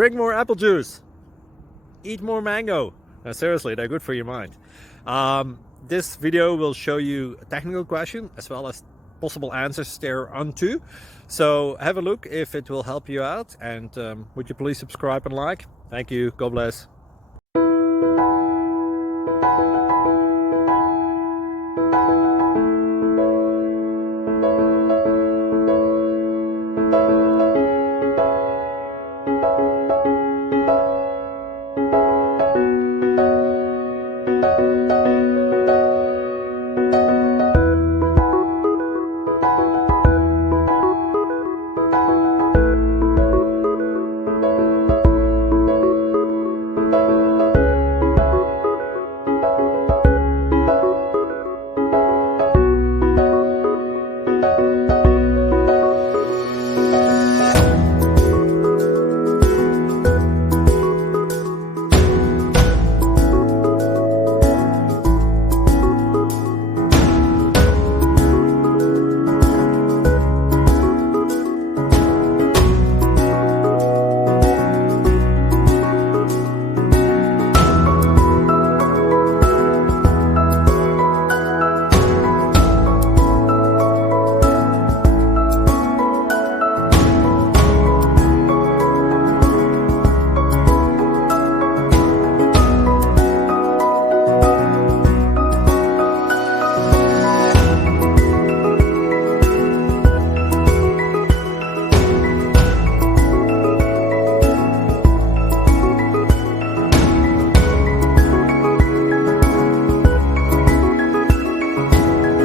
Drink more apple juice. Eat more mango. Seriously, they're good for your mind. This video will show you a technical question as well as possible answers thereunto. So have a look if it will help you out, and would you please subscribe and like? Thank you. God bless.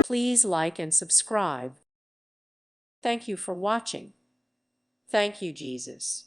Please like and subscribe. Thank you for watching. Thank you, Jesus.